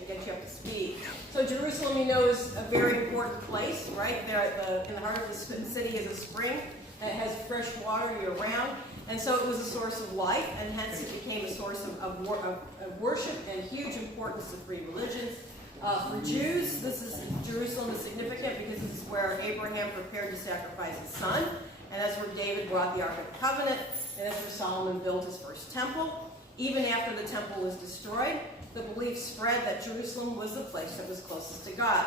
get you up to speed. So Jerusalem, you know, is a very important place, right? There in the heart of the city is a spring that has fresh water year-round. And so it was a source of life, and hence it became a source of worship and huge importance to free religions. For Jews, Jerusalem is significant because this is where Abraham prepared to sacrifice his son, and that's where David brought the Ark of the Covenant, and that's where Solomon built his first temple. Even after the temple was destroyed, the belief spread that Jerusalem was the place that was closest to God.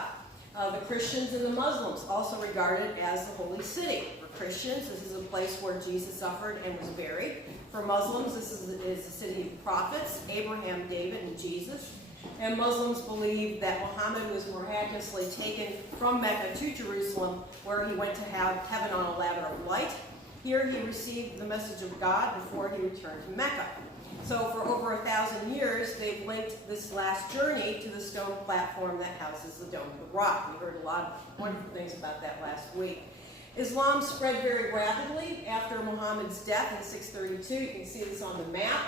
The Christians and the Muslims also regard it as the holy city. For Christians, this is a place where Jesus suffered and was buried. For Muslims, this is the city of the prophets, Abraham, David, and Jesus. And Muslims believe that Muhammad was miraculously taken from Mecca to Jerusalem, where he went to have heaven on a ladder of light. Here he received the message of God before he returned to Mecca. So for over 1,000 years, they've linked this last journey to the stone platform that houses the Dome of the Rock. We heard a lot of wonderful things about that last week. Islam spread very rapidly after Muhammad's death in 632. You can see this on the map.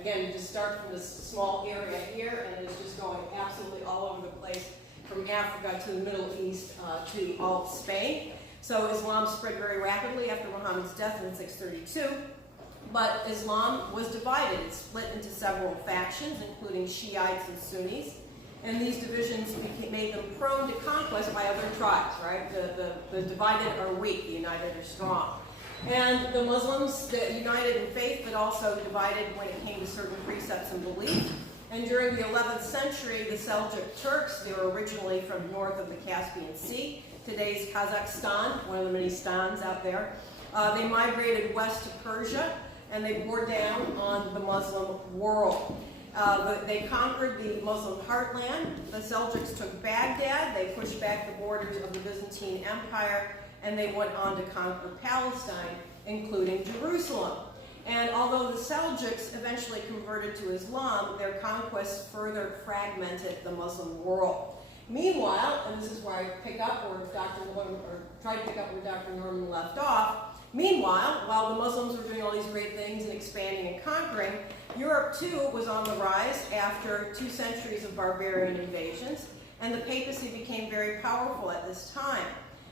Again, you just start from this small area here, and it's just going absolutely all over the place, from Africa to the Middle East to all of Spain. So Islam spread very rapidly after Muhammad's death in 632. But Islam was divided. It split into several factions, including Shiites and Sunnis. And these divisions made them prone to conquest by other tribes, right? The divided are weak, the united are strong. And the Muslims, united in faith, but also divided when it came to certain precepts and belief. And during the 11th century, the Seljuk Turks, they were originally from north of the Caspian Sea, today's Kazakhstan, one of the many stans out there. They migrated west to Persia, and they bore down on the Muslim world. They conquered the Muslim heartland. The Seljuks took Baghdad. They pushed back the borders of the Byzantine Empire, and they went on to conquer Palestine, including Jerusalem. And although the Seljuks eventually converted to Islam, their conquests further fragmented the Muslim world. Meanwhile, and this is where I pick up where try to pick up where Dr. Norman left off. Meanwhile, while the Muslims were doing all these great things and expanding and conquering, Europe too was on the rise after 2 centuries of barbarian invasions, and the papacy became very powerful at this time.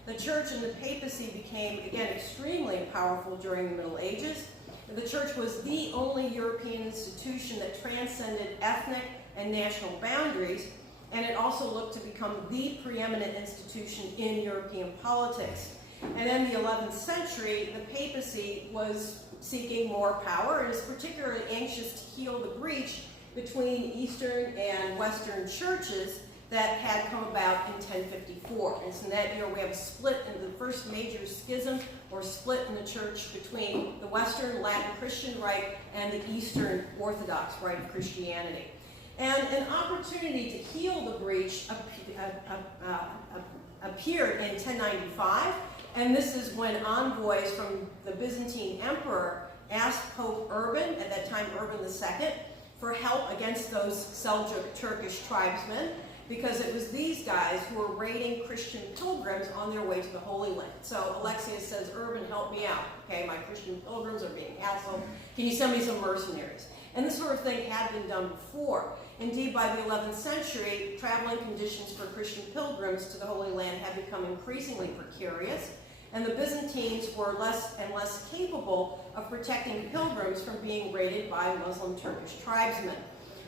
The church and the papacy became, again, extremely powerful during the Middle Ages. The church was the only European institution that transcended ethnic and national boundaries, and it also looked to become the preeminent institution in European politics. And in the 11th century, the papacy was seeking more power and is particularly anxious to heal the breach between Eastern and Western churches that had come about in 1054. And so in that year we have a split in the first major schism or split in the church between the Western Latin Christian rite and the Eastern Orthodox rite of Christianity. And an opportunity to heal the breach appeared in 1095. And this is when envoys from the Byzantine emperor asked Pope Urban, at that time Urban II, for help against those Seljuk Turkish tribesmen, because it was these guys who were raiding Christian pilgrims on their way to the Holy Land. So Alexius says, Urban, help me out. Okay, my Christian pilgrims are being hassled. Can you send me some mercenaries? And this sort of thing had been done before. Indeed, by the 11th century, traveling conditions for Christian pilgrims to the Holy Land had become increasingly precarious, and the Byzantines were less and less capable of protecting pilgrims from being raided by Muslim Turkish tribesmen.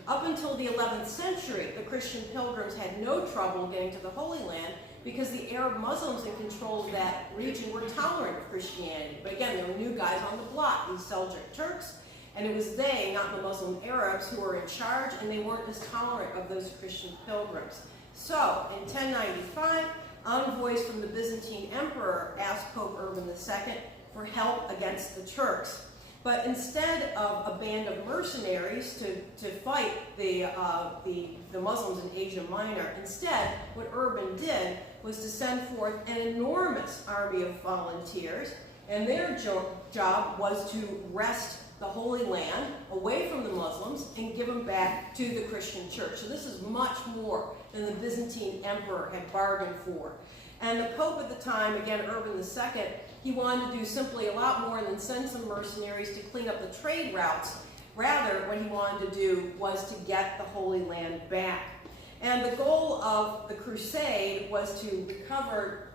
Up until the 11th century, the Christian pilgrims had no trouble getting to the Holy Land because the Arab Muslims in control of that region were tolerant of Christianity. But again, there were new guys on the block, these Seljuk Turks, and it was they, not the Muslim Arabs, who were in charge, and they weren't as tolerant of those Christian pilgrims. So, in 1095, envoys from the Byzantine emperor asked Pope Urban II for help against the Turks. But instead of a band of mercenaries to fight the Muslims in Asia Minor, instead, what Urban did was to send forth an enormous army of volunteers, and their job was to wrest the Holy Land away from the Muslims and give them back to the Christian church. So this is much more than the Byzantine emperor had bargained for. And the Pope at the time, again, Urban II, he wanted to do simply a lot more than send some mercenaries to clean up the trade routes. Rather, what he wanted to do was to get the Holy Land back. And the goal of the crusade was to recover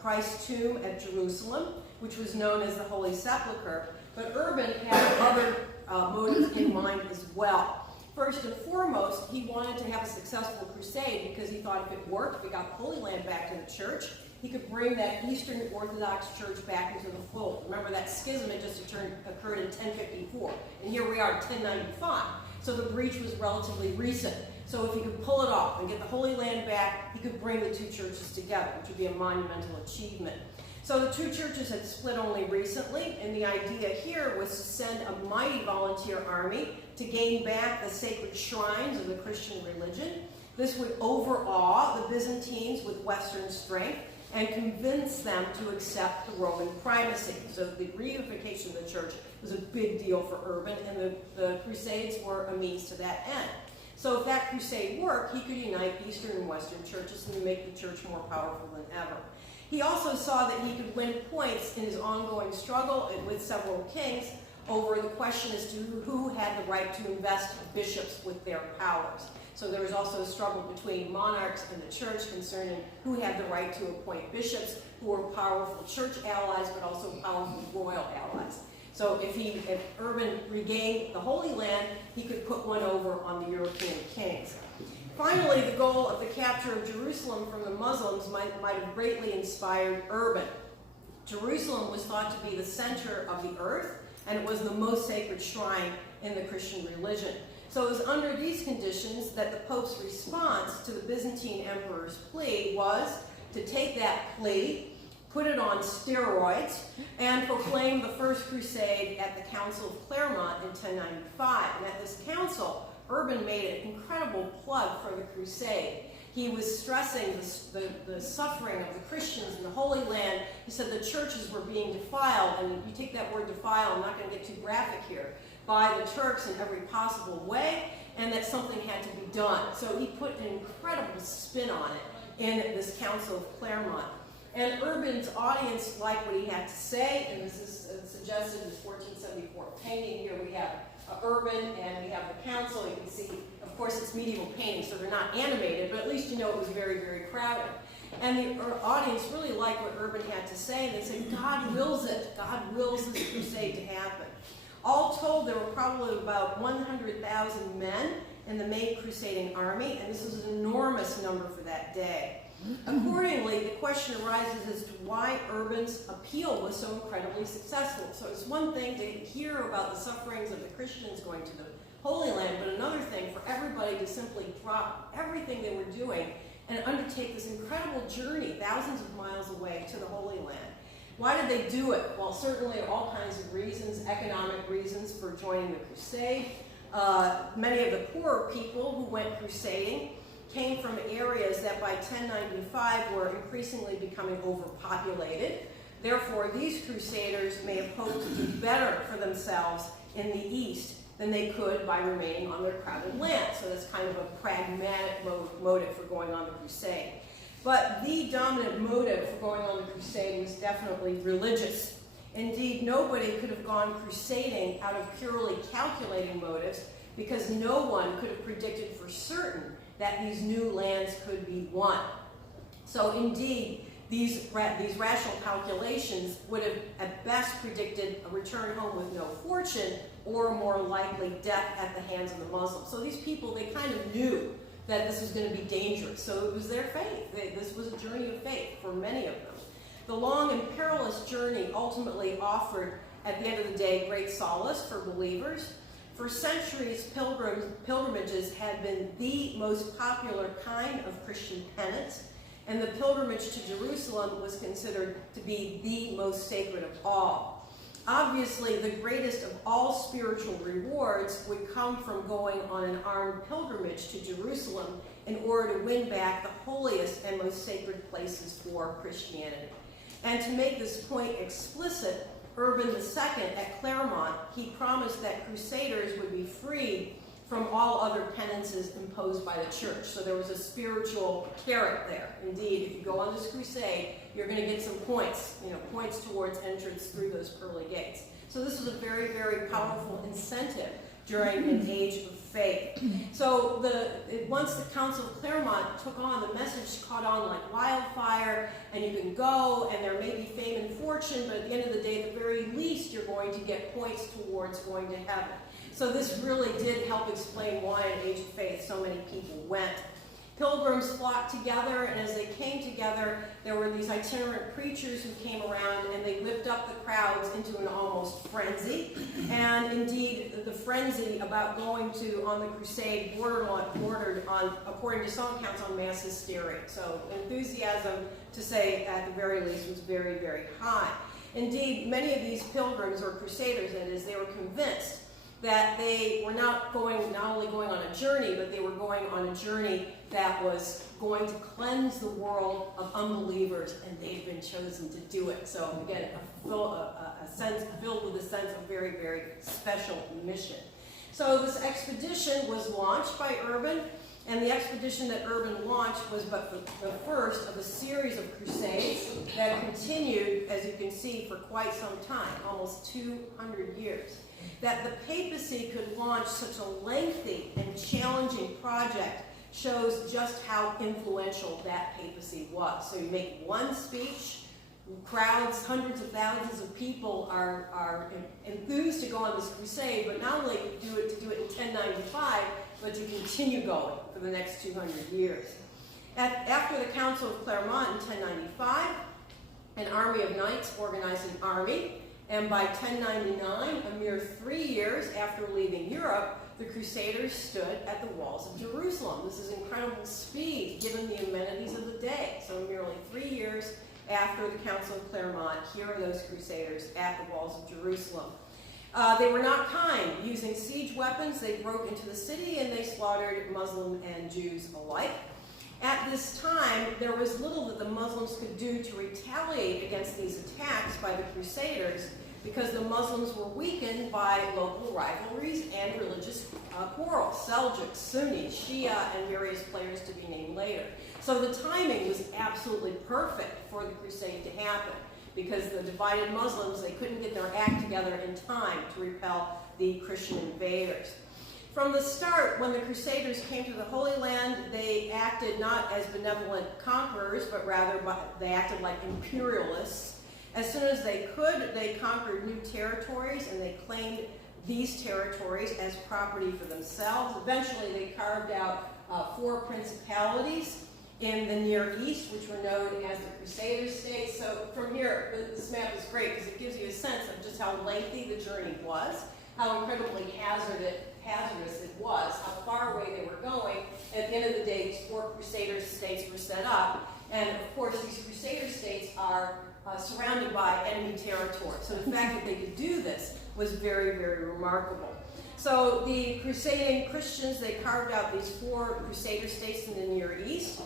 Christ's tomb at Jerusalem, which was known as the Holy Sepulchre. But Urban had other motives in mind as well. First and foremost, he wanted to have a successful crusade because he thought if it worked, if it got the Holy Land back to the church, he could bring that Eastern Orthodox Church back into the fold. Remember, that schism had just occurred in 1054, and here we are in 1095. So the breach was relatively recent. So if he could pull it off and get the Holy Land back, he could bring the two churches together, which would be a monumental achievement. So the two churches had split only recently, and the idea here was to send a mighty volunteer army to gain back the sacred shrines of the Christian religion. This would overawe the Byzantines with Western strength and convince them to accept the Roman primacy. So the reunification of the church was a big deal for Urban, and the Crusades were a means to that end. So if that crusade worked, he could unite Eastern and Western churches and make the church more powerful than ever. He also saw that he could win points in his ongoing struggle with several kings over the question as to who had the right to invest bishops with their powers. So there was also a struggle between monarchs and the church concerning who had the right to appoint bishops who were powerful church allies but also powerful royal allies. So if Urban regained the Holy Land, he could put one over on the European kings. Finally, the goal of the capture of Jerusalem from the Muslims might have greatly inspired Urban. Jerusalem was thought to be the center of the earth, and it was the most sacred shrine in the Christian religion. So it was under these conditions that the Pope's response to the Byzantine emperor's plea was to take that plea, put it on steroids, and proclaim the First Crusade at the Council of Clermont in 1095. And at this council, Urban made an incredible plug for the crusade. He was stressing the suffering of the Christians in the Holy Land. He said the churches were being defiled, and you take that word defile, I'm not going to get too graphic here, by the Turks in every possible way, and that something had to be done. So he put an incredible spin on it in this Council of Clermont. And Urban's audience liked what he had to say, and this is suggested in this 1474 painting. Here we have Urban, and we have the council. You can see, of course, it's medieval painting, so they're not animated, but at least you know it was very, very crowded. And the audience really liked what Urban had to say, and they said, God wills it. God wills this crusade to happen. All told, there were probably about 100,000 men in the main crusading army, and this was an enormous number for that day. Accordingly, the question arises as to why Urban's appeal was so incredibly successful. So it's one thing to hear about the sufferings of the Christians going to the Holy Land, but another thing for everybody to simply drop everything they were doing and undertake this incredible journey thousands of miles away to the Holy Land. Why did they do it? Well, certainly all kinds of reasons, economic reasons for joining the crusade. Many of the poorer people who went crusading came from areas that by 1095 were increasingly becoming overpopulated. Therefore, these crusaders may have hoped to do better for themselves in the East than they could by remaining on their crowded land. So that's kind of a pragmatic motive for going on the crusade. But the dominant motive for going on the crusade was definitely religious. Indeed, nobody could have gone crusading out of purely calculating motives because no one could have predicted for certain that these new lands could be won. So indeed, these rational calculations would have at best predicted a return home with no fortune or more likely death at the hands of the Muslims. So these people, they kind of knew that this was going to be dangerous. So it was their faith. This was a journey of faith for many of them. The long and perilous journey ultimately offered, at the end of the day, great solace for believers. For centuries, pilgrimages had been the most popular kind of Christian penance, and the pilgrimage to Jerusalem was considered to be the most sacred of all. Obviously, the greatest of all spiritual rewards would come from going on an armed pilgrimage to Jerusalem in order to win back the holiest and most sacred places for Christianity. And to make this point explicit, Urban II at Clermont, he promised that crusaders would be freed from all other penances imposed by the church. So there was a spiritual carrot there. Indeed, if you go on this crusade, you're going to get some points, points towards entrance through those pearly gates. So this was a very, very powerful incentive during an age of faith. So once the Council of Claremont took on, the message caught on like wildfire, and you can go, and there may be fame and fortune, but at the end of the day, at the very least, you're going to get points towards going to heaven. So this really did help explain why in Age of Faith so many people went. Pilgrims flocked together, and as they came together, there were these itinerant preachers who came around, and they whipped up the crowds into an almost frenzy. And indeed, the frenzy about going on the crusade bordered on, according to some accounts, on mass hysteria. So enthusiasm, to say at the very least, was very, very high. Indeed, many of these pilgrims, or crusaders, that is, they were convinced that they were not only going on a journey, but they were going on a journey that was going to cleanse the world of unbelievers, and they've been chosen to do it. So again, filled with a sense of very, very special mission. So this expedition was launched by Urban, and the expedition that Urban launched was but the first of a series of crusades that continued, as you can see, for quite some time, almost 200 years. That the papacy could launch such a lengthy and challenging project shows just how influential that papacy was. So you make one speech, crowds, hundreds of thousands of people are enthused to go on this crusade, but not only do it in 1095, but to continue going for the next 200 years. After the Council of Claremont in 1095, an army of knights organized an army, and by 1099, a mere 3 years after leaving Europe, the Crusaders stood at the walls of Jerusalem. This is incredible speed given the amenities of the day. So merely 3 years after the Council of Claremont, here are those Crusaders at the walls of Jerusalem. They were not kind. Using siege weapons, they broke into the city and they slaughtered Muslim and Jews alike. At this time, there was little that the Muslims could do to retaliate against these attacks by the Crusaders, because the Muslims were weakened by local rivalries and religious quarrels, Seljuk, Sunni, Shia, and various players to be named later. So the timing was absolutely perfect for the crusade to happen, because the divided Muslims, they couldn't get their act together in time to repel the Christian invaders. From the start, when the Crusaders came to the Holy Land, they acted not as benevolent conquerors, but rather they acted like imperialists. As soon as they could, they conquered new territories, and they claimed these territories as property for themselves. Eventually, they carved out 4 principalities in the Near East, which were known as the Crusader states. So from here, this map is great because it gives you a sense of just how lengthy the journey was, how incredibly hazardous it was, how far away they were going. At the end of the day, these 4 Crusader states were set up, and of course, these Crusader states are surrounded by enemy territory. So the fact that they could do this was very, very remarkable. So the crusading Christians, they carved out these 4 Crusader states in the Near East,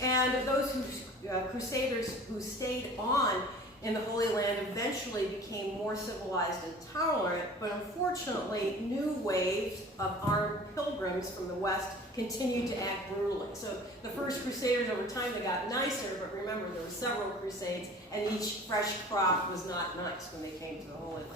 and those Crusaders who stayed on in the Holy Land eventually became more civilized and tolerant, but unfortunately, new waves of armed pilgrims from the West continued to act brutally. So the first Crusaders, over time, they got nicer, but remember, there were several Crusades, and each fresh crop was not nice when they came to the Holy Land.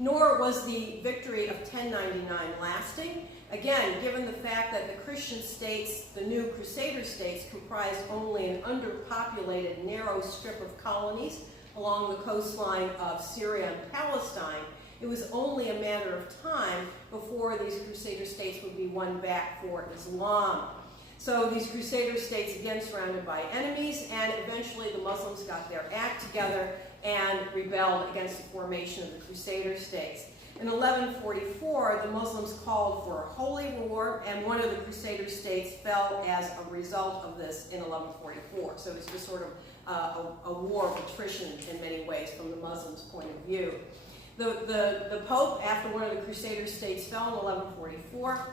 Nor was the victory of 1099 lasting. Again, given the fact that the Christian states, the new Crusader states, comprised only an underpopulated, narrow strip of colonies along the coastline of Syria and Palestine, it was only a matter of time before these Crusader states would be won back for Islam. So these Crusader states, again, surrounded by enemies, and eventually the Muslims got their act together and rebelled against the formation of the Crusader states. In 1144, the Muslims called for a holy war, and one of the Crusader states fell as a result of this in 1144. So it's just sort of a war of attrition in many ways from the Muslims' point of view. The Pope, after one of the Crusader states fell in 1144,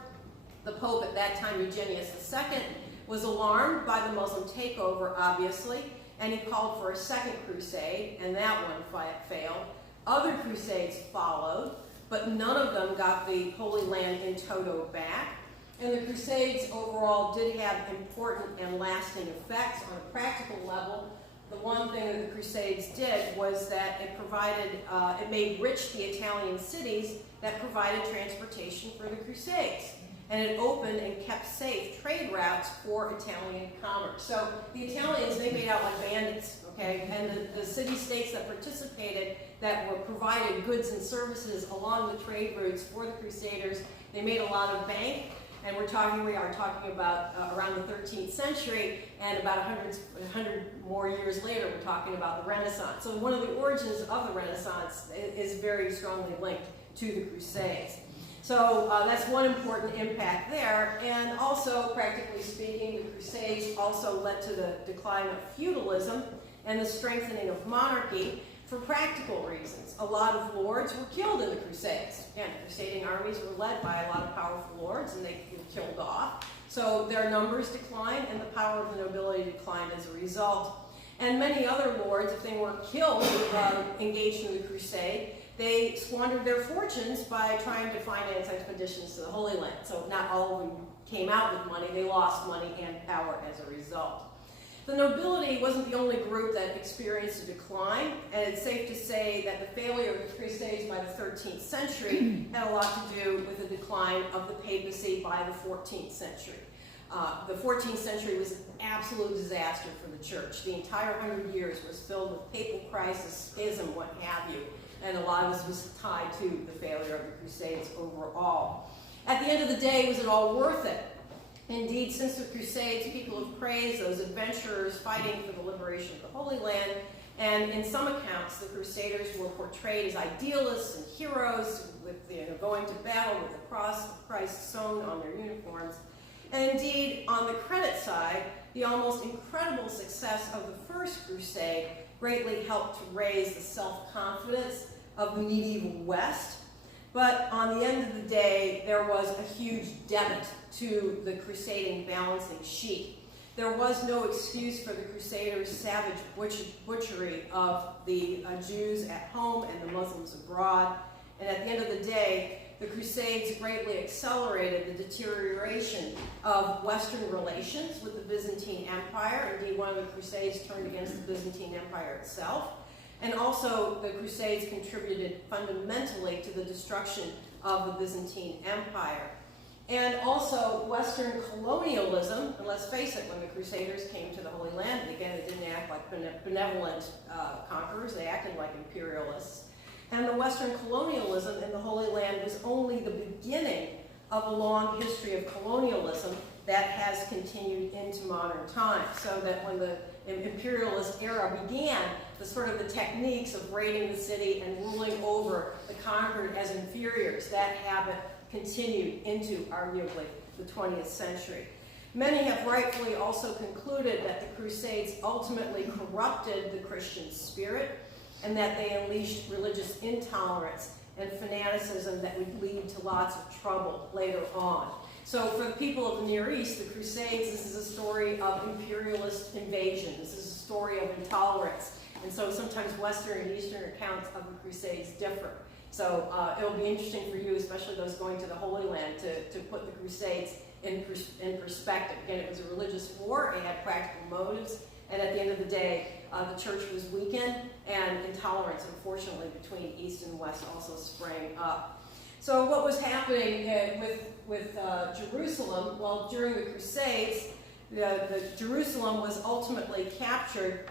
the Pope at that time, Eugenius II, was alarmed by the Muslim takeover, obviously, and he called for a second crusade, and that one failed. Other crusades followed, but none of them got the Holy Land in toto back. And the Crusades overall did have important and lasting effects on a practical level. The one thing that the Crusades did was that it provided, it made rich the Italian cities that provided transportation for the Crusades. And it opened and kept safe trade routes for Italian commerce. So the Italians, they made out like bandits, okay? And the city-states that participated, that were provided goods and services along the trade routes for the Crusaders, they made a lot of bank. And we are talking about around the 13th century, and about 100 more years later, we're talking about the Renaissance. So one of the origins of the Renaissance is very strongly linked to the Crusades. So that's one important impact there. And also, practically speaking, the Crusades also led to the decline of feudalism and the strengthening of monarchy for practical reasons. A lot of lords were killed in the Crusades. Again, crusading armies were led by a lot of powerful lords, and they were killed off. So their numbers declined, and the power of the nobility declined as a result. And many other lords, if they weren't killed, engaged in the crusade, they squandered their fortunes by trying to finance expeditions to the Holy Land. So not all of them came out with money. They lost money and power as a result. The nobility wasn't the only group that experienced a decline, and it's safe to say that the failure of the Crusades by the 13th century had a lot to do with the decline of the papacy by the 14th century. The 14th century was an absolute disaster for the church. The entire 100 years was filled with papal crisis, schism, what have you, and a lot of this was tied to the failure of the Crusades overall. At the end of the day, was it all worth it? Indeed, since the Crusades, people have praised those adventurers fighting for the liberation of the Holy Land, and in some accounts, the Crusaders were portrayed as idealists and heroes, with going to battle with the cross of Christ sewn on their uniforms. And indeed, on the credit side, the almost incredible success of the First Crusade greatly helped to raise the self-confidence of the medieval West. But on the end of the day, there was a huge debit to the crusading balancing sheet. There was no excuse for the Crusaders' savage butchery of the Jews at home and the Muslims abroad. And at the end of the day, the Crusades greatly accelerated the deterioration of Western relations with the Byzantine Empire. Indeed, one of the Crusades turned against the Byzantine Empire itself. And also, the Crusades contributed fundamentally to the destruction of the Byzantine Empire. And also, Western colonialism, and let's face it, when the Crusaders came to the Holy Land, again, it didn't act like benevolent conquerors, they acted like imperialists. And the Western colonialism in the Holy Land was only the beginning of a long history of colonialism that has continued into modern times. So that when the imperialist era began, the techniques of raiding the city and ruling over the conquered as inferiors, that habit continued into, arguably, the 20th century. Many have rightfully also concluded that the Crusades ultimately corrupted the Christian spirit, and that they unleashed religious intolerance and fanaticism that would lead to lots of trouble later on. So for the people of the Near East, the Crusades, this is a story of imperialist invasion. This is a story of intolerance. And so sometimes Western and Eastern accounts of the Crusades differ. So it'll be interesting for you, especially those going to the Holy Land, to put the Crusades in perspective. Again, it was a religious war. It had practical motives. And at the end of the day, the church was weakened, and intolerance, unfortunately, between East and West also sprang up. So what was happening with Jerusalem? Well, during the Crusades, the Jerusalem was ultimately captured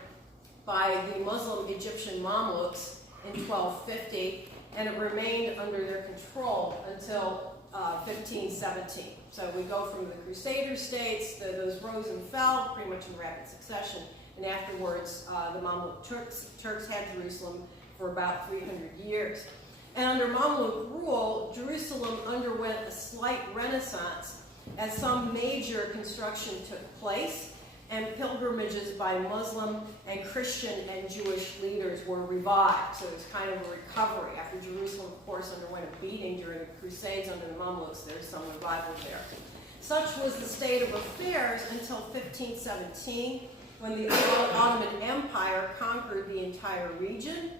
by the Muslim Egyptian Mamluks in 1250, and it remained under their control until 1517. So we go from the Crusader states, those rose and fell pretty much in rapid succession, and afterwards the Mamluk Turks had Jerusalem for about 300 years. And under Mamluk rule, Jerusalem underwent a slight renaissance as some major construction took place, and pilgrimages by Muslim and Christian and Jewish leaders were revived. So it was kind of a recovery after Jerusalem, of course, underwent a beating during the Crusades under the Mamluks. There's some revival there. Such was the state of affairs until 1517, when the Ottoman Empire conquered the entire region,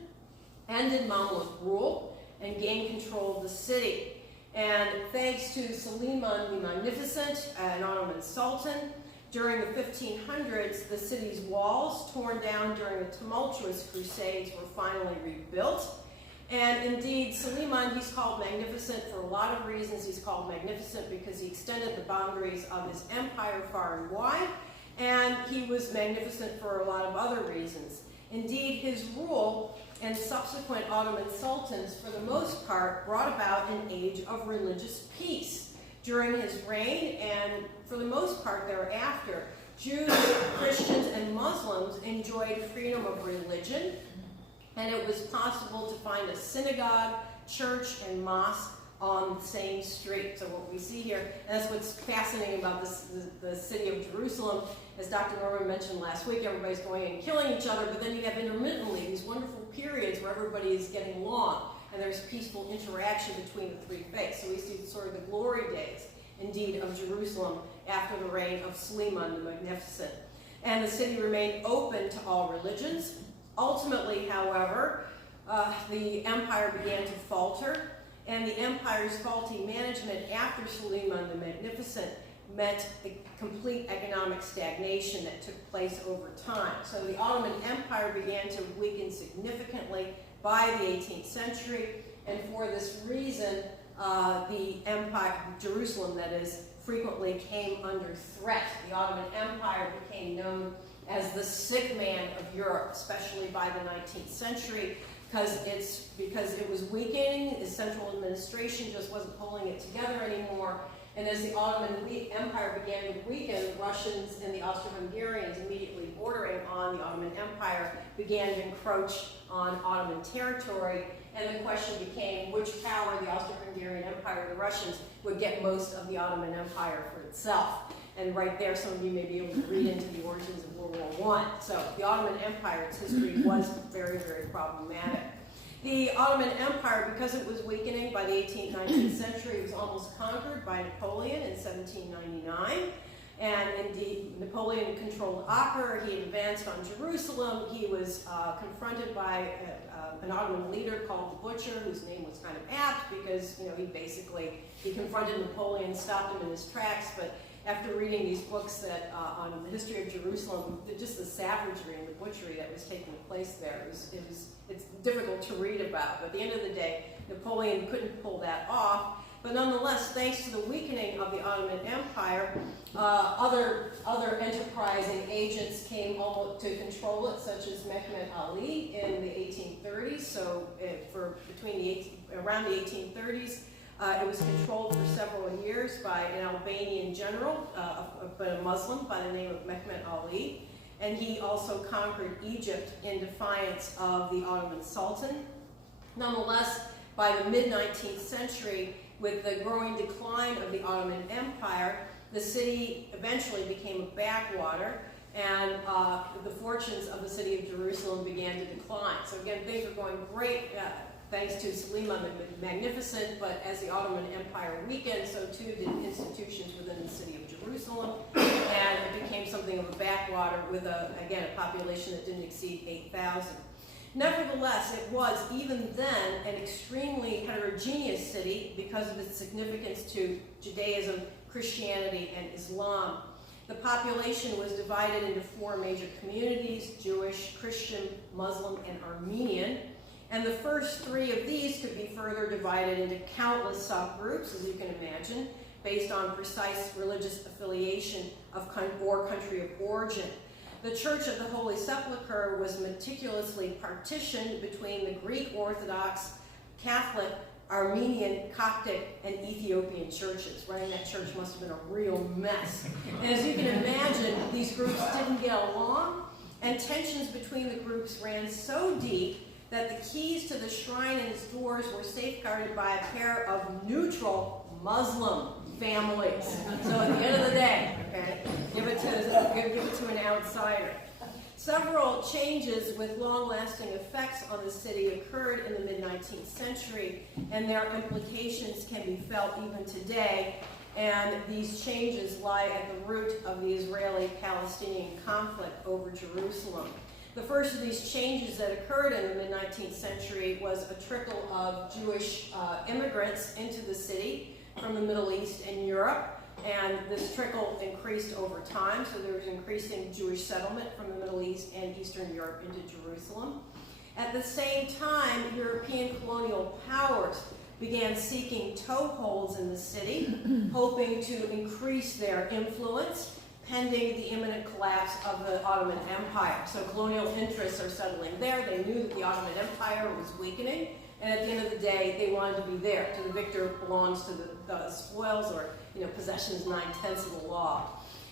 ended Mamluk rule, and gained control of the city. And thanks to Suleiman the Magnificent, an Ottoman sultan, during the 1500s, the city's walls, torn down during the tumultuous Crusades, were finally rebuilt. And indeed, Suleiman, he's called magnificent for a lot of reasons. He's called magnificent because he extended the boundaries of his empire far and wide, and he was magnificent for a lot of other reasons. Indeed, his rule and subsequent Ottoman sultans, for the most part, brought about an age of religious peace. During his reign, and for the most part thereafter, Jews, Christians, and Muslims enjoyed freedom of religion, and it was possible to find a synagogue, church, and mosque on the same street. So what we see here, and that's what's fascinating about the city of Jerusalem, as Dr. Norman mentioned last week, everybody's going and killing each other, but then you have intermittently these wonderful periods where everybody is getting along, and there's peaceful interaction between the three faiths. So we see sort of the glory days, indeed, of Jerusalem after the reign of Suleiman the Magnificent. And the city remained open to all religions. Ultimately, however, the empire began to falter, and the empire's faulty management after Suleiman the Magnificent meant a complete economic stagnation that took place over time. So the Ottoman Empire began to weaken significantly by the 18th century, and for this reason, the empire, Jerusalem that is, frequently came under threat. The Ottoman Empire became known as the sick man of Europe, especially by the 19th century, because it was weakening. The central administration just wasn't holding it together anymore. And as the Ottoman Empire began to weaken, the Russians and the Austro-Hungarians, immediately bordering on the Ottoman Empire, began to encroach on Ottoman territory. And the question became which power, the Austro-Hungarian Empire or the Russians, would get most of the Ottoman Empire for itself. And right there, some of you may be able to read into the origins of World War I. So the Ottoman Empire, its history was very, very problematic. The Ottoman Empire, because it was weakening by the 18th, 19th century, was almost conquered by Napoleon in 1799. And indeed, Napoleon controlled Acre. He advanced on Jerusalem. He was confronted by an Ottoman leader called the Butcher, whose name was kind of apt because, you know, he confronted Napoleon, stopped him in his tracks. But after reading these books that on the history of Jerusalem, just the savagery and the butchery that was taking place there, it's difficult to read about. But at the end of the day, Napoleon couldn't pull that off. But nonetheless, thanks to the weakening of the Ottoman Empire, other enterprising agents came to control it, such as Mehmet Ali in the 1830s. So around the 1830s, it was controlled for several years by an Albanian general, but a Muslim by the name of Mehmet Ali. And he also conquered Egypt in defiance of the Ottoman Sultan. Nonetheless, by the mid-19th century, with the growing decline of the Ottoman Empire, the city eventually became a backwater, and the fortunes of the city of Jerusalem began to decline. So again, things were going great thanks to Suleiman the Magnificent, but as the Ottoman Empire weakened, so too did institutions within the city of Jerusalem, and it became something of a backwater with, a population that didn't exceed 8,000. Nevertheless, it was, even then, an extremely heterogeneous city because of its significance to Judaism, Christianity, and Islam. The population was divided into four major communities: Jewish, Christian, Muslim, and Armenian. And the first three of these could be further divided into countless subgroups, as you can imagine, based on precise religious affiliation or country of origin. The Church of the Holy Sepulchre was meticulously partitioned between the Greek Orthodox, Catholic, Armenian, Coptic, and Ethiopian churches. Running that church must have been a real mess. And as you can imagine, these groups didn't get along, and tensions between the groups ran so deep that the keys to the shrine and its doors were safeguarded by a pair of neutral Muslim families. So at the end of the day, okay, give it to an outsider. Several changes with long-lasting effects on the city occurred in the mid-19th century, and their implications can be felt even today. And these changes lie at the root of the Israeli-Palestinian conflict over Jerusalem. The first of these changes that occurred in the mid-19th century was a trickle of Jewish immigrants into the city from the Middle East and Europe, and this trickle increased over time, so there was increasing Jewish settlement from the Middle East and Eastern Europe into Jerusalem. At the same time, European colonial powers began seeking toeholds in the city, hoping to increase their influence, pending the imminent collapse of the Ottoman Empire. So colonial interests are settling there. They knew that the Ottoman Empire was weakening, and at the end of the day, they wanted to be there. To the victor belongs to the spoils, or possessions 9/10 of the law.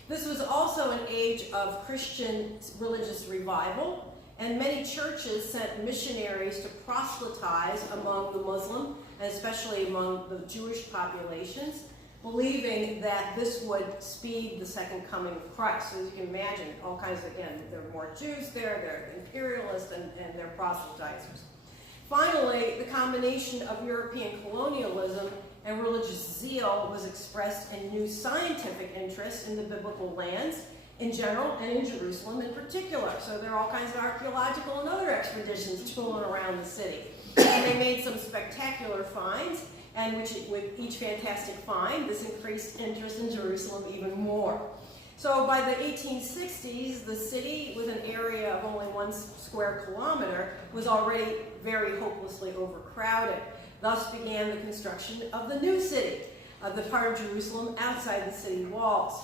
This was also an age of Christian religious revival, and many churches sent missionaries to proselytize among the Muslim, and especially among the Jewish populations, believing that this would speed the second coming of Christ. So as you can imagine, all kinds of, again, there are more Jews there, they're imperialists, and they're proselytizers. Finally, the combination of European colonialism and religious zeal was expressed in new scientific interest in the biblical lands in general and in Jerusalem in particular. So there are all kinds of archaeological and other expeditions tooling around the city. And they made some spectacular finds, and with each fantastic find, this increased interest in Jerusalem even more. So by the 1860s, the city, with an area of only 1 square kilometer, was already very hopelessly overcrowded. Thus began the construction of the new city, the part of Jerusalem outside the city walls.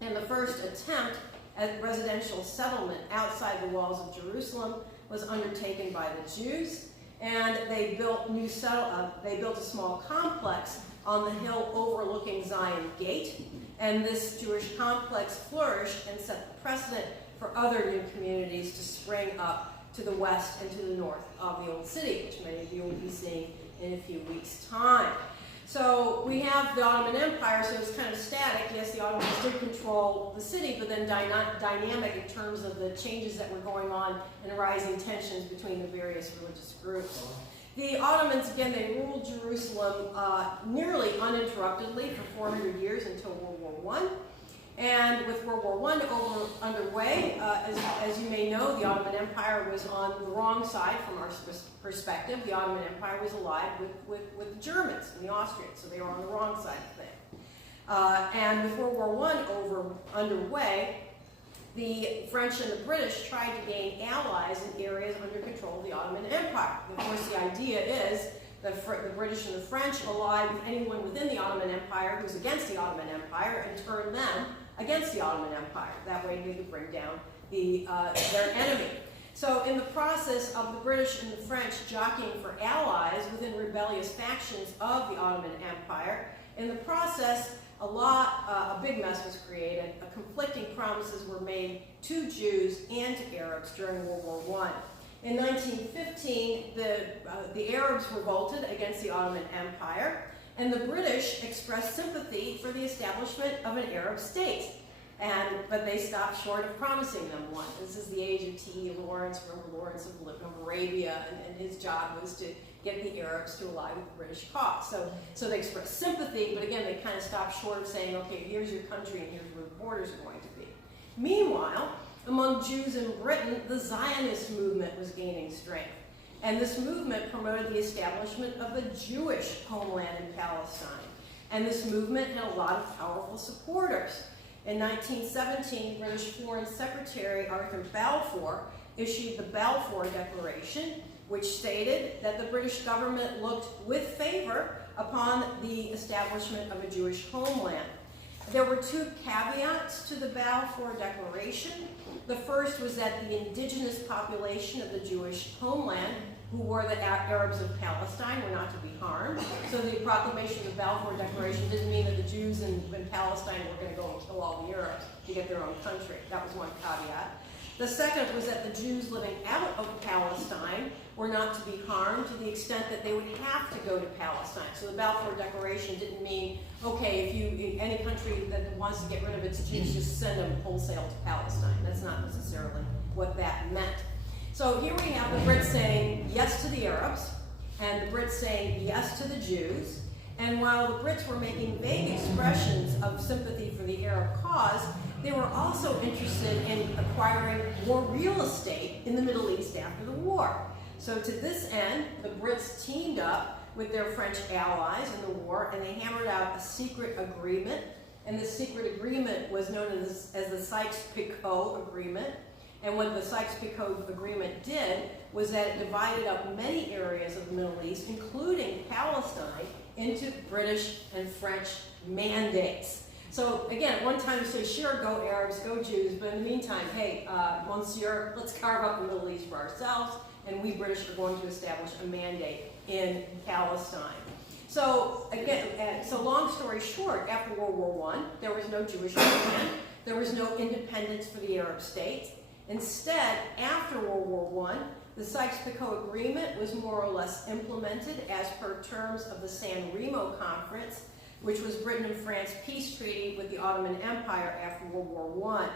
And the first attempt at residential settlement outside the walls of Jerusalem was undertaken by the Jews, and they built a small complex on the hill overlooking Zion Gate, and this Jewish complex flourished and set the precedent for other new communities to spring up to the west and to the north of the old city, which many of you will be seeing in a few weeks' time. So we have the Ottoman Empire, so it's kind of static. Yes, the Ottomans did control the city, but then dynamic in terms of the changes that were going on and rising tensions between the various religious groups. The Ottomans, again, they ruled Jerusalem nearly uninterruptedly for 400 years until World War I. And with World War I underway, as you may know, the Ottoman Empire was on the wrong side from our perspective. The Ottoman Empire was allied with the Germans and the Austrians, so they were on the wrong side of things. And with World War I underway, the French and the British tried to gain allies in areas under control of the Ottoman Empire. Of course, the idea is that the British and the French allied with anyone within the Ottoman Empire who's against the Ottoman Empire and turn them against the Ottoman Empire. That way they could bring down their enemy. So in the process of the British and the French jockeying for allies within rebellious factions of the Ottoman Empire, in the process a big mess was created. Conflicting promises were made to Jews and to Arabs during World War I. In 1915, the Arabs revolted against the Ottoman Empire, and the British expressed sympathy for the establishment of an Arab state. But they stopped short of promising them one. This is the age of T.E. Lawrence, remember Lawrence of Arabia, and his job was to get the Arabs to ally with the British cause. So they expressed sympathy, but again, they kind of stopped short of saying, okay, here's your country and here's where the borders are going to be. Meanwhile, among Jews in Britain, the Zionist movement was gaining strength. And this movement promoted the establishment of a Jewish homeland in Palestine. And this movement had a lot of powerful supporters. In 1917, British Foreign Secretary Arthur Balfour issued the Balfour Declaration, which stated that the British government looked with favor upon the establishment of a Jewish homeland. There were 2 caveats to the Balfour Declaration. The first was that the indigenous population of the Jewish homeland, who were the Arabs of Palestine, were not to be harmed. So the proclamation of the Balfour Declaration didn't mean that the Jews in Palestine were going to go and kill all the Arabs to get their own country. That was one caveat. The second was that the Jews living out of Palestine were not to be harmed to the extent that they would have to go to Palestine. So the Balfour Declaration didn't mean, okay, if any country that wants to get rid of its Jews, just send them wholesale to Palestine. That's not necessarily what that meant. So here we have the Brits saying yes to the Arabs, and the Brits saying yes to the Jews. And while the Brits were making vague expressions of sympathy for the Arab cause, they were also interested in acquiring more real estate in the Middle East after the war. So to this end, the Brits teamed up with their French allies in the war, and they hammered out a secret agreement. And this secret agreement was known as the Sykes-Picot Agreement. And what the Sykes-Picot Agreement did was that it divided up many areas of the Middle East, including Palestine, into British and French mandates. So again, at one time you say, sure, go Arabs, go Jews, but in the meantime, hey, Monsieur, let's carve up the Middle East for ourselves, and we British are going to establish a mandate in Palestine. So again, so long story short, after World War I, there was no Jewish homeland, there was no independence for the Arab states. Instead, after World War I, the Sykes-Picot Agreement was more or less implemented as per terms of the San Remo Conference, which was Britain and France peace treaty with the Ottoman Empire after World War I.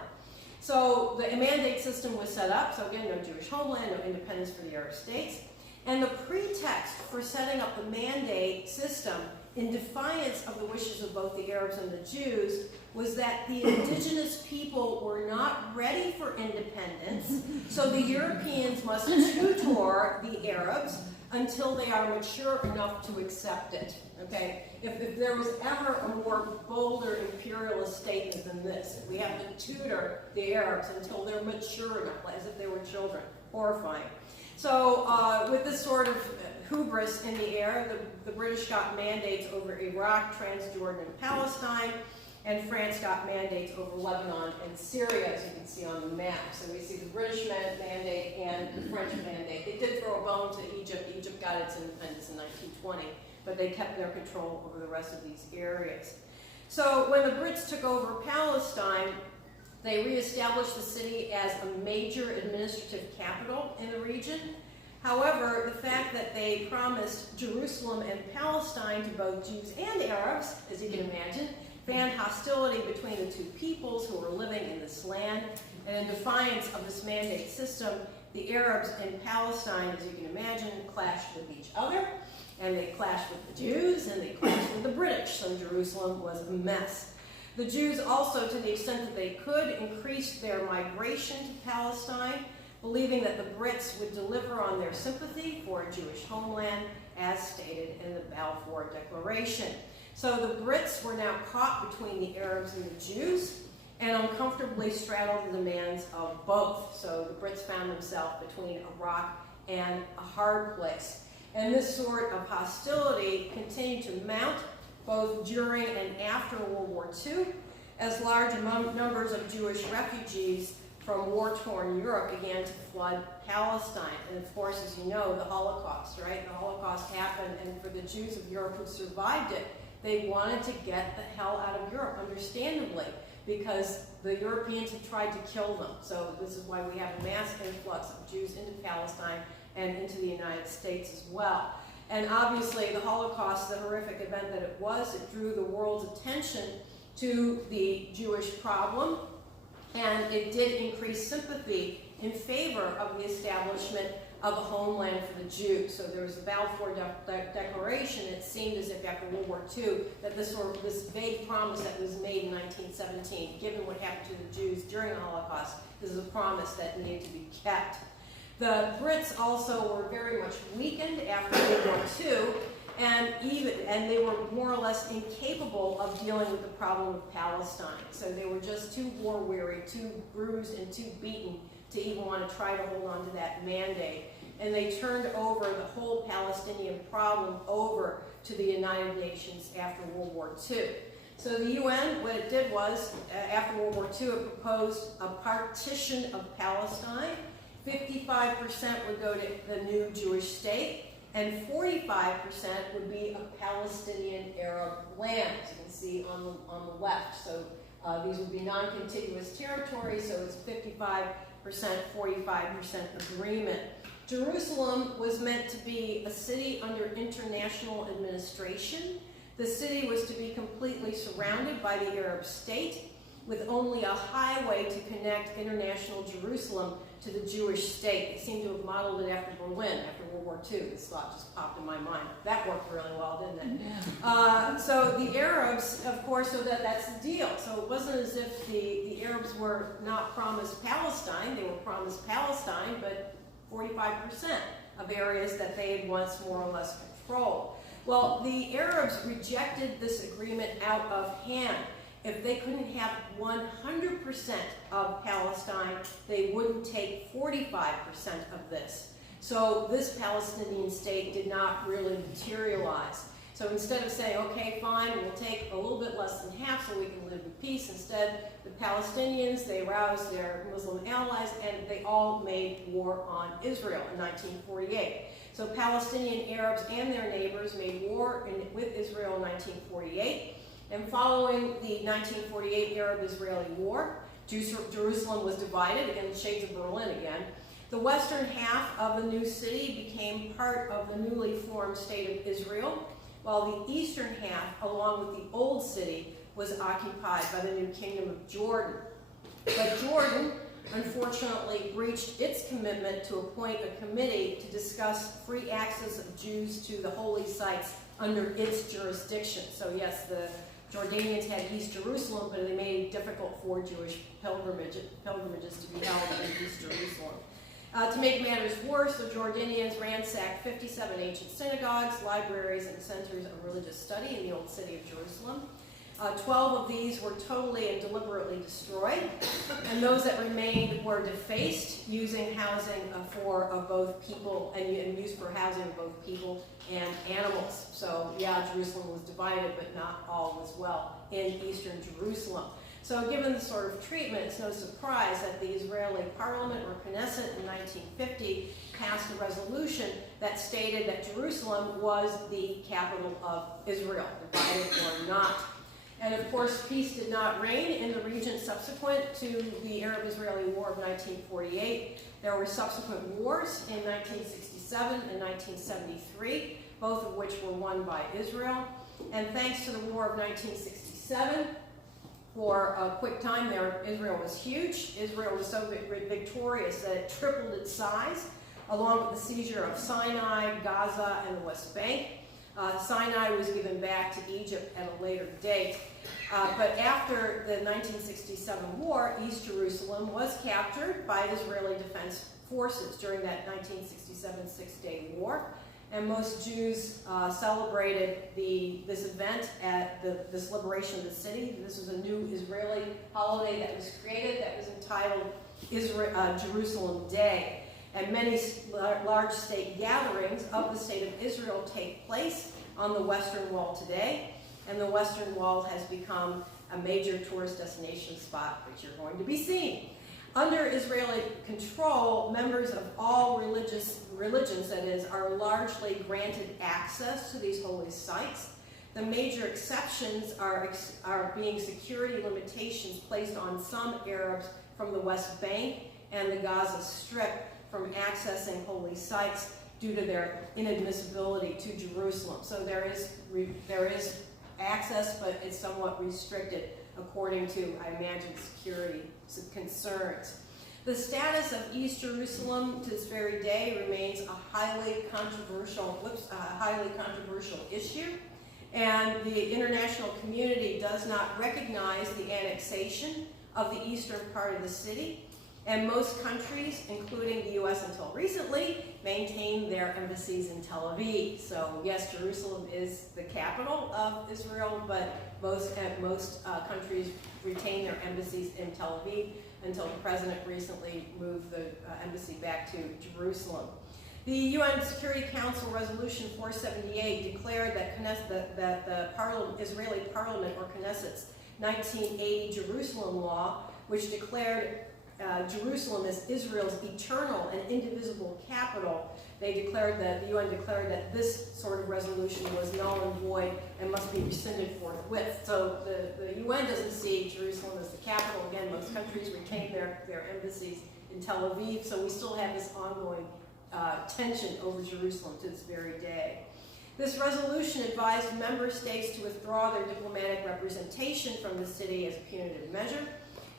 So the mandate system was set up, so again, no Jewish homeland, no independence for the Arab states. And the pretext for setting up the mandate system in defiance of the wishes of both the Arabs and the Jews was that the indigenous people were not ready for independence, so the Europeans must tutor the Arabs until they are mature enough to accept it. Okay? If there was ever a more bolder imperialist statement than this, we have to tutor the Arabs until they're mature enough, as if they were children. Horrifying. So with this sort of hubris in the air, the British got mandates over Iraq, Transjordan, and Palestine, and France got mandates over Lebanon and Syria, as you can see on the map. So we see the British mandate and the French mandate. They did throw a bone to Egypt. Egypt got its independence in 1920, but they kept their control over the rest of these areas. So when the Brits took over Palestine, they reestablished the city as a major administrative capital in the region. However, the fact that they promised Jerusalem and Palestine to both Jews and Arabs, as you can imagine, fanned hostility between the two peoples who were living in this land. And in defiance of this mandate system, the Arabs in Palestine, as you can imagine, clashed with each other. And they clashed with the Jews, and they clashed with the British. So Jerusalem was a mess. The Jews also, to the extent that they could, increased their migration to Palestine, believing that the Brits would deliver on their sympathy for a Jewish homeland, as stated in the Balfour Declaration. So the Brits were now caught between the Arabs and the Jews, and uncomfortably straddled the demands of both. So the Brits found themselves between a rock and a hard place. And this sort of hostility continued to mount both during and after World War II, as large numbers of Jewish refugees from war-torn Europe began to flood Palestine. And of course, as you know, the Holocaust, right? The Holocaust happened, and for the Jews of Europe who survived it, they wanted to get the hell out of Europe, understandably, because the Europeans had tried to kill them. So this is why we have a mass influx of Jews into Palestine and into the United States as well. And obviously, the Holocaust, the horrific event that it was, it drew the world's attention to the Jewish problem, and it did increase sympathy in favor of the establishment of a homeland for the Jews. So there was the Balfour Declaration. It seemed as if after World War II that this vague promise that was made in 1917, given what happened to the Jews during the Holocaust, this is a promise that needed to be kept. The Brits also were very much weakened after World War II, and they were more or less incapable of dealing with the problem of Palestine. So they were just too war-weary, too bruised, and too beaten to even want to try to hold on to that mandate. And they turned over the whole Palestinian problem over to the United Nations after World War II. So the UN, what it did was, after World War II, it proposed a partition of Palestine. 55% would go to the new Jewish state, and 45% would be a Palestinian Arab land, as you can see on the left. So these would be non-contiguous territories, so it's 55%, 45% agreement. Jerusalem was meant to be a city under international administration. The city was to be completely surrounded by the Arab state, with only a highway to connect international Jerusalem to the Jewish state. They seem to have modeled it after Berlin, after World War II. This thought just popped in my mind. That worked really well, didn't it? Yeah. So the Arabs, of course, so that's the deal. So it wasn't as if the Arabs were not promised Palestine. They were promised Palestine, but 45% of areas that they had once more or less controlled. Well, the Arabs rejected this agreement out of hand. If they couldn't have 100% of Palestine, they wouldn't wouldn't take 45% of this. So this Palestinian state did not really materialize. So instead of saying, okay, fine, we'll take a little bit less than half so we can live in peace, instead the Palestinians, they roused their Muslim allies and they all made war on Israel in 1948. So Palestinian Arabs and their neighbors made war with Israel in 1948. And following the 1948 Arab-Israeli War, Jerusalem was divided, again, the shades of Berlin again. The western half of the new city became part of the newly formed state of Israel, while the eastern half, along with the old city, was occupied by the new kingdom of Jordan. But Jordan, unfortunately, breached its commitment to appoint a committee to discuss free access of Jews to the holy sites under its jurisdiction. So yes, the Jordanians had East Jerusalem, but they made it difficult for Jewish pilgrimages to be held in East Jerusalem. To make matters worse, the Jordanians ransacked 57 ancient synagogues, libraries, and centers of religious study in the old city of Jerusalem. 12 of these were totally and deliberately destroyed, and those that remained were defaced, using housing for both people and used for housing of both people and animals. So yeah, Jerusalem was divided, but not all was well in eastern Jerusalem. So given the sort of treatment, it's no surprise that the Israeli parliament, or Knesset, in 1950 passed a resolution that stated that Jerusalem was the capital of Israel, divided or not. And of course, peace did not reign in the region subsequent to the Arab-Israeli War of 1948. There were subsequent wars in 1967 and 1973, both of which were won by Israel. And thanks to the War of 1967, for a quick time there, Israel was huge. Israel was so victorious that it tripled its size, along with the seizure of Sinai, Gaza, and the West Bank. Sinai was given back to Egypt at a later date. But after the 1967 war, East Jerusalem was captured by Israeli defense forces during that 1967 Six-Day War. And most Jews celebrated this event at this liberation of the city. This was a new Israeli holiday that was created that was entitled Jerusalem Day. And many large state gatherings of the state of Israel take place on the Western Wall today. And the Western Wall has become a major tourist destination spot, which you're going to be seeing. Under Israeli control, members of all religions, that is, are largely granted access to these holy sites. The major exceptions are being security limitations placed on some Arabs from the West Bank and the Gaza Strip from accessing holy sites due to their inadmissibility to Jerusalem. So there is access, but it's somewhat restricted according to, I imagine, security concerns. The status of East Jerusalem to this very day remains a highly controversial issue, and the international community does not recognize the annexation of the eastern part of the city. And most countries, including the U.S. until recently, maintain their embassies in Tel Aviv. So yes, Jerusalem is the capital of Israel, but most countries retain their embassies in Tel Aviv until the president recently moved the embassy back to Jerusalem. The UN Security Council Resolution 478 declared that the Israeli Parliament, or Knesset's 1980 Jerusalem Law, which declared Jerusalem as Israel's eternal and indivisible capital, the UN declared that this sort of resolution was null and void and must be rescinded forthwith. So the UN doesn't see Jerusalem as the capital. Again, most countries retain their embassies in Tel Aviv, so we still have this ongoing tension over Jerusalem to this very day. This resolution advised member states to withdraw their diplomatic representation from the city as a punitive measure.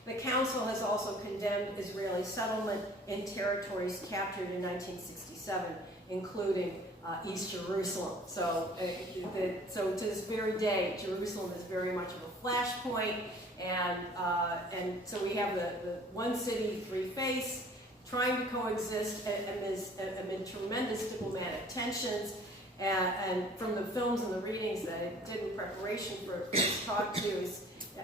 The Council has also condemned Israeli settlement in territories captured in 1967, including East Jerusalem. So to this very day, Jerusalem is very much of a flashpoint, and so we have the one city, three faiths, trying to coexist amid tremendous diplomatic tensions. And from the films and the readings that I did in preparation for this talk to,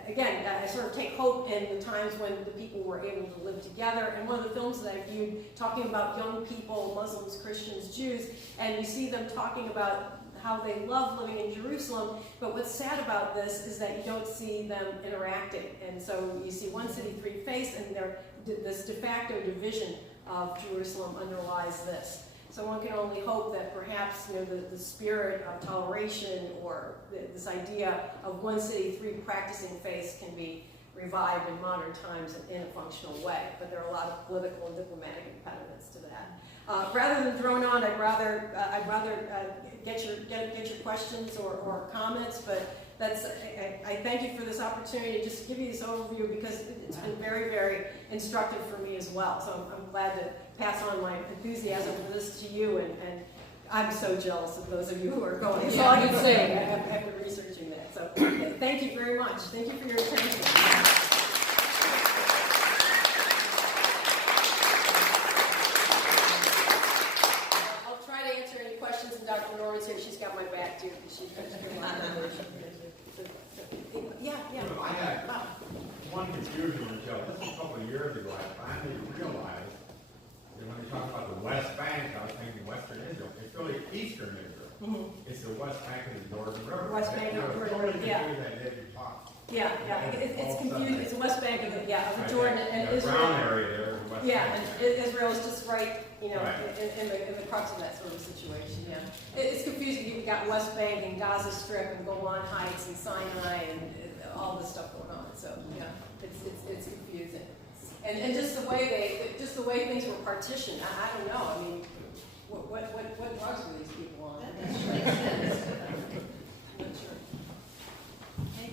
again, I sort of take hope in the times when the people were able to live together. And one of the films that I viewed talking about young people, Muslims, Christians, Jews, and you see them talking about how they love living in Jerusalem, but what's sad about this is that you don't see them interacting. And so you see one city, three faiths, and this de facto division of Jerusalem underlies this. So one can only hope that perhaps the spirit of toleration or this idea of one city, three practicing faiths can be revived in modern times in a functional way. But there are a lot of political and diplomatic impediments to that. Rather than drone on, I'd rather get your questions or comments. But I thank you for this opportunity just to give you this overview, because it's been very, very instructive for me as well. So I'm glad to pass on my enthusiasm for this to you, and I'm so jealous of those of you who are going. That's all I can say after researching that. So thank you very much. Thank you for your attention. I'll try to answer any questions, and Dr. Norman's here. She's got my back too, because she's got my version. Yeah. I had one confusion, Michelle. This was a couple of years ago. I finally realized that when they talk about the West Bank, I was thinking Western Israel. It's really Eastern Israel. Mm-hmm. It's the West Bank of the Jordan River. West Bank of the Jordan River. Yeah. Yeah. It's confused. It's the West Bank of the Jordan and Israel. Brown area there. West Bank. And Israel is just right, in the crux of that sort of situation. Yeah, it's confusing. You've got West Bank and Gaza Strip and Golan Heights and Sinai and all this stuff going on. So yeah, it's confusing. And just the way things were partitioned. I don't know. I mean, what drugs were these people on? I'm not sure. Hey,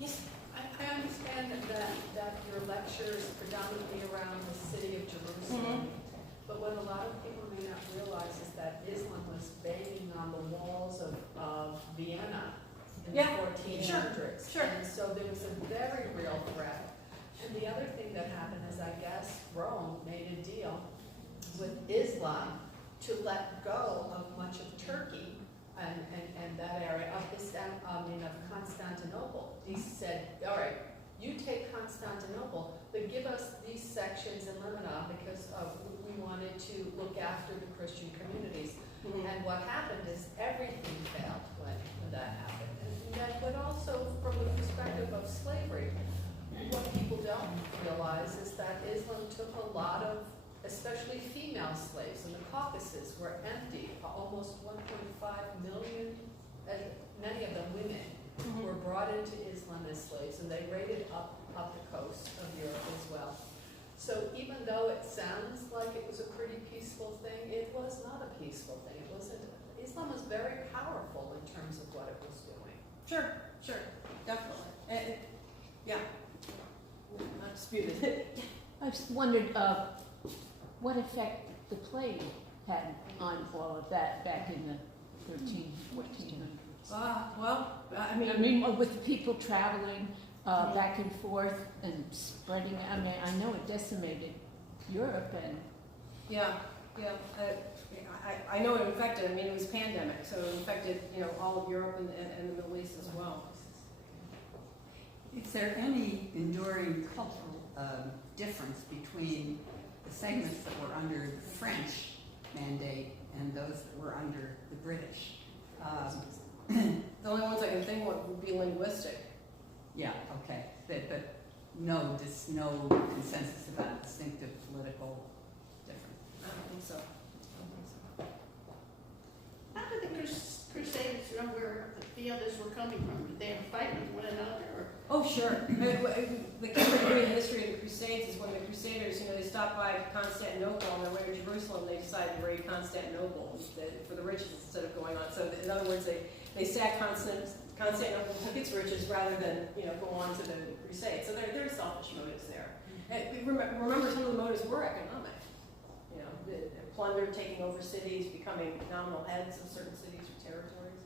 Yes. I understand that your lecture is predominantly around the city of Jerusalem, but what a lot of people may not realize is that Islam was banging on the walls of Vienna in the 1400s. Sure. And so there was a very real threat. And the other thing that happened is, I guess, Rome made a deal with Islam to let go of much of Turkey and that area of Constantinople. He said, all right, you take Constantinople, but give us these sections in Lebanon, because we wanted to look after the Christian communities. Mm-hmm. And what happened is everything failed when that happened. But also from the perspective of slavery, what people don't realize is that Islam took a lot of, especially female slaves in the Caucasus, were emptied. Almost 1.5 million, many of them women, were brought into Islam as slaves, and they raided up the coast of Europe as well. So even though it sounds like it was a pretty peaceful thing, it was not a peaceful thing. It wasn't. Islam was very powerful in terms of what it was doing. Sure, definitely. Yeah, not disputed. I just wondered what effect the plague had on all of that back in the 1400s. Well, I mean, with people traveling back and forth and spreading. I mean, I know it decimated Europe and. Yeah. I know it infected. I mean, it was pandemic, so it infected all of Europe and the Middle East as well. Is there any enduring cultural difference between the segments that were under the French mandate and those that were under the British? The only ones I can think of would be linguistic. Yeah, okay. But no consensus about distinctive political difference. I don't think so. How did the Crusades know where the others were coming from? Did they have a fight with one another? Or? Oh, sure. The key history of the Crusades is when the Crusaders, they stopped by Constantinople on their way to Jerusalem. They decided to raid Constantinople for the riches instead of going on. So, in other words, they sacked Constantinople, took its riches rather than go on to the Crusades. So there are selfish motives there. And remember, some of the motives were economic. Plunder, taking over cities, becoming nominal heads of certain cities or territories.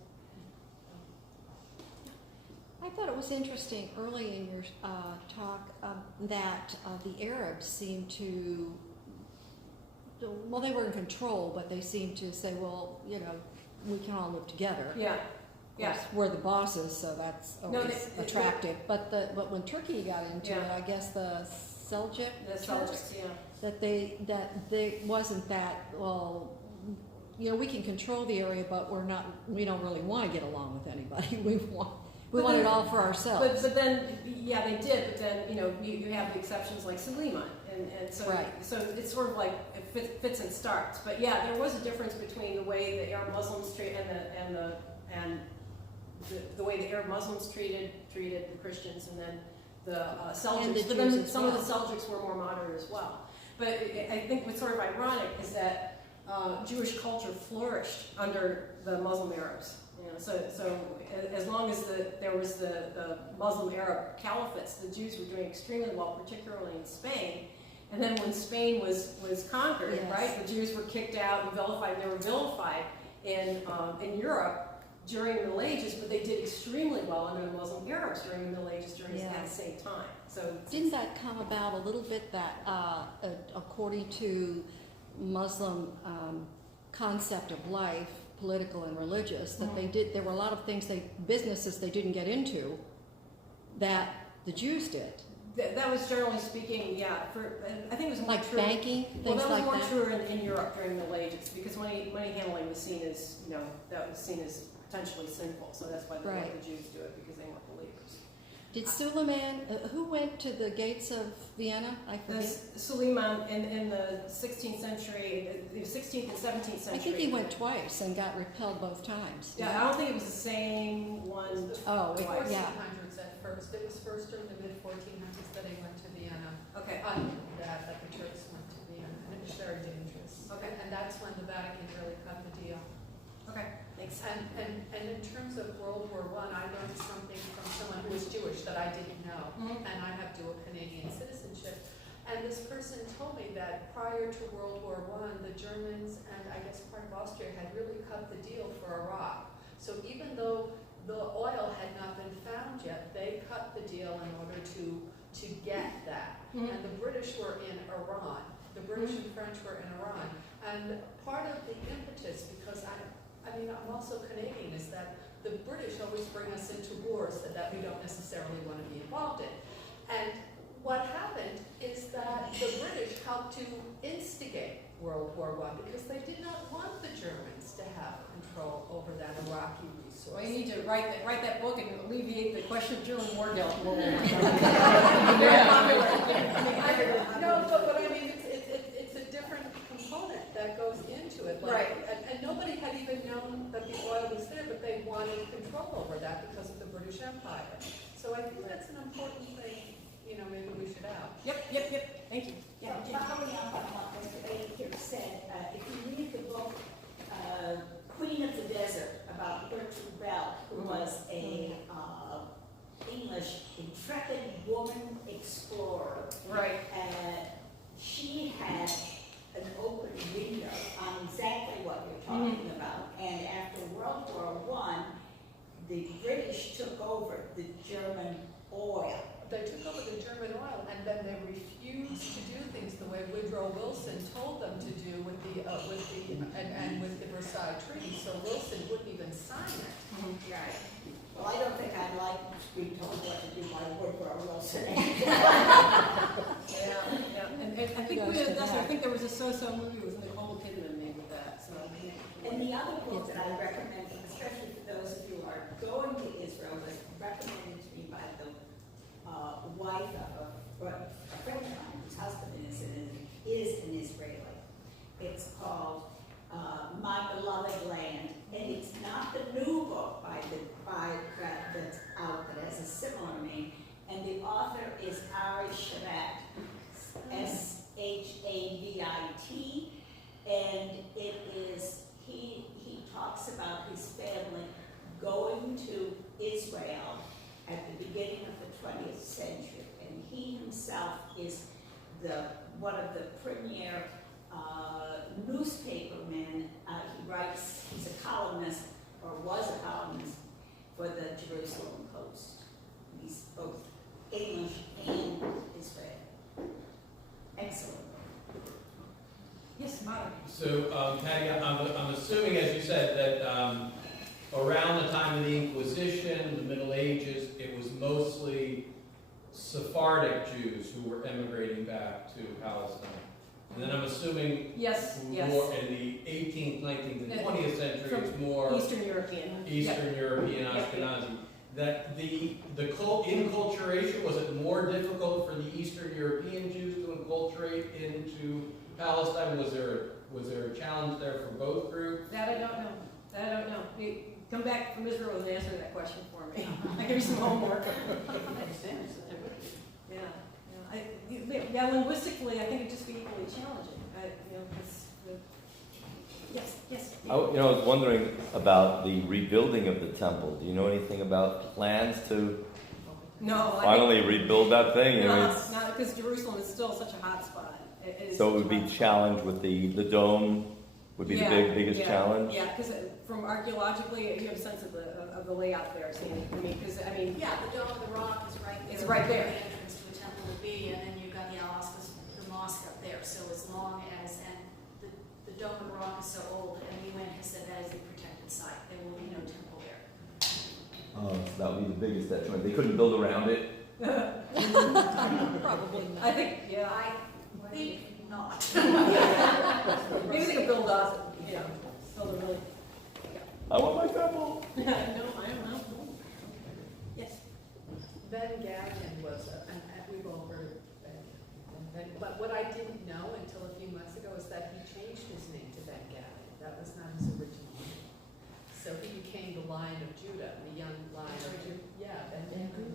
I thought it was interesting early in your talk that the Arabs seemed to, they were in control, but they seemed to say, well, we can all live together. Yeah. Yeah. course, we're the bosses, so that's No, always they- attractive. But when Turkey got into it, Yeah. I guess the Seljuk The Turks, Celtics, yeah. that they wasn't that, well, you know, we can control the area, but we don't really want to get along with anybody. We want But it then- all for ourselves. But then, yeah, they did, but then, you know, you have the exceptions like Suleiman, and so, Right. so it's sort of like, it fits and starts. But yeah, there was a difference between the way the Arab Muslims treat, and the way the Arab Muslims treated the Christians, and then the Seljuks. And the But then Jews as some of the well. Seljuks were more moderate as well. But I think what's sort of ironic is that Jewish culture flourished under the Muslim Arabs. You know, so as long as there was the Muslim Arab caliphates, the Jews were doing extremely well, particularly in Spain. And then when Spain was conquered, Yes. right, the Jews were kicked out and vilified. They were vilified in Europe during the Middle Ages, but they did extremely well under the Muslim Arabs during the Middle Ages during Yeah. that same time. So Didn't that come about a little bit that, according to Muslim concept of life, political and religious, that there were a lot of businesses they didn't get into that the Jews did, that was generally speaking, yeah. I think it was more like true. banking, Well, things that was like more that. true in Europe during the Middle Ages because money handling was seen as, you know, that was seen as potentially sinful. So that's why they let Right. the Jews do it because they weren't believers. Did Suleiman, who went to the gates of Vienna? I forget. Suleiman in the 16th century, the 16th and 17th century. I think he went twice and got repelled both times. Yeah, I don't think it was the same one. Oh, The twice. yeah. 1400s at first. It was first during the mid-1400s that they went to Vienna. Okay. That the Turks went to Vienna, and it was very dangerous. Okay. And that's when the Vatican really cut the deal. Okay. Thanks. And in terms of World War I learned something from someone who was Jewish that I didn't know, Mhm. and I have dual Canadian citizenship. And this person told me that prior to World War I, the Germans and I guess part of Austria had really cut the deal for Iraq. So even though the oil had not been found yet, they cut the deal in order to get that. Mhm. And the British were in Iran. The British and French were in Iran. And part of the impetus, because I mean, I'm also Canadian, is that the British always bring us into wars that we don't necessarily want to be involved in. And what happened is that the British helped to instigate World War I because they did not want the Germans to have control over that Iraqi resource. Well, you need to write that book and alleviate the question of German war guilt. Very popular. No, but I mean, it's a different component that goes into it. Like, Right. And nobody had even known that the oil was there, but they wanted control over that because of the British Empire. So I think that's an important thing, you know, maybe we should have. Yep. Thank you. Yeah. Following up on what Mr. Baker said, if you read the book Queen of the Desert about Gertrude Bell, who was a English intrepid woman explorer, Right. she had an open window on exactly what you're talking about. And after World War I, the British took over the German oil. They took over the German oil, and then they refused to do things the way Woodrow Wilson told them to do with the Versailles Treaty. So Wilson wouldn't even sign it. Right. Well, I don't think I'd like to be told what to do by Woodrow Wilson. Yeah. And I think I think there was a so-so movie with Nicole Kidman made with that. So. And the other book that I recommend, especially for those of you who are going to Israel, was recommended to me by the wife of a friend of mine whose husband is an Israeli. It's called My Beloved Land, and it's not the new book that's out that has a similar name, and the author is Ari Shabbat, Shavit, and it is he talks about his family going to Israel at the beginning of the 20th century, and he himself is one of the premier newspapermen. He's a columnist, or was a columnist, for the Jerusalem Post. He's both English and Israeli. Excellent. Yes, Mark. So, Patty, I'm assuming, as you said, that around the time of the Inquisition, the Middle Ages, it was mostly Sephardic Jews who were emigrating back to Palestine. And then I'm assuming Yes, yes. more in the 18th, 19th, and 20th century, From it's more Eastern European. Eastern European, Yep. Ashkenazi. That the enculturation, was it more difficult for the Eastern European Jews to enculturate into Palestine? Was there a challenge there for both groups? That I don't know. That I don't know. You come back from Israel and answer that question for me. I give you some homework. Makes sense that there would be. Yeah, linguistically, I think it'd just be equally challenging. Yes. I was wondering about the rebuilding of the temple. Do you know anything about plans to No, finally rebuild that thing? not because Jerusalem is still such a hot spot. So it would be challenged with the dome would be the biggest challenge? Yeah, because from archaeologically, you have a sense of the layout there. So, Yeah, the Dome of the Rock is right there. It's right there. Where the entrance to a temple would be, and then you've got the mosque up there. So as long as, and the Dome of the Rock is so old, and the UN has said that is a protected site. There will be no temple there. Oh, so that would be the biggest detriment. They couldn't build around it. Probably not. I think, I think not. maybe they could build up, build a really. I want my temple. No, I don't know. Yes. Ben Gagnon was, we've all heard of Ben, but what I didn't know until a few months ago is that he changed his name to Ben Gagnon. That was not his original name. So he became the Lion of Judah, the young Lion of Judah. Yeah, Ben Gagnon.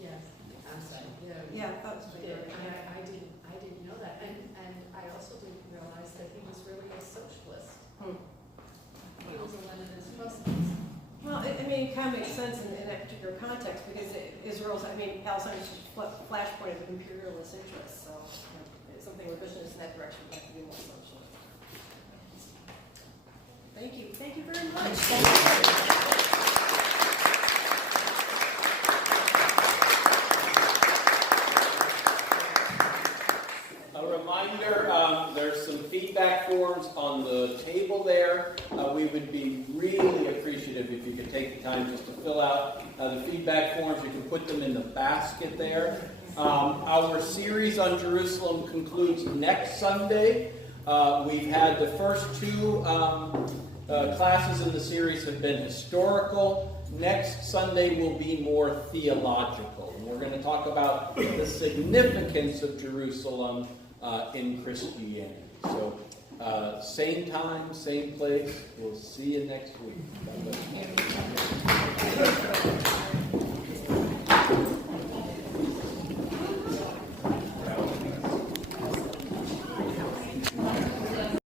Yes, I'm sorry. Yeah, that was Yeah, big. I didn't know that, and I also didn't realize that he was really a socialist. He was a Leninist socialist. Well, it kind of makes sense in that particular context because Palestine is just a flashpoint of imperialist interests. So, it's something we're pushing us in that direction. We have to be more social. Thank you. Thank you very much. A reminder, there's some feedback forms on the table there. We would be really appreciative if you could take the time just to fill out the feedback forms. You can put them in the basket there. Our series on Jerusalem concludes next Sunday. We've had the first two classes in the series have been historical. Next Sunday will be more theological. And we're going to talk about the significance of Jerusalem in Christianity. So, same time, same place. We'll see you next week. God bless you.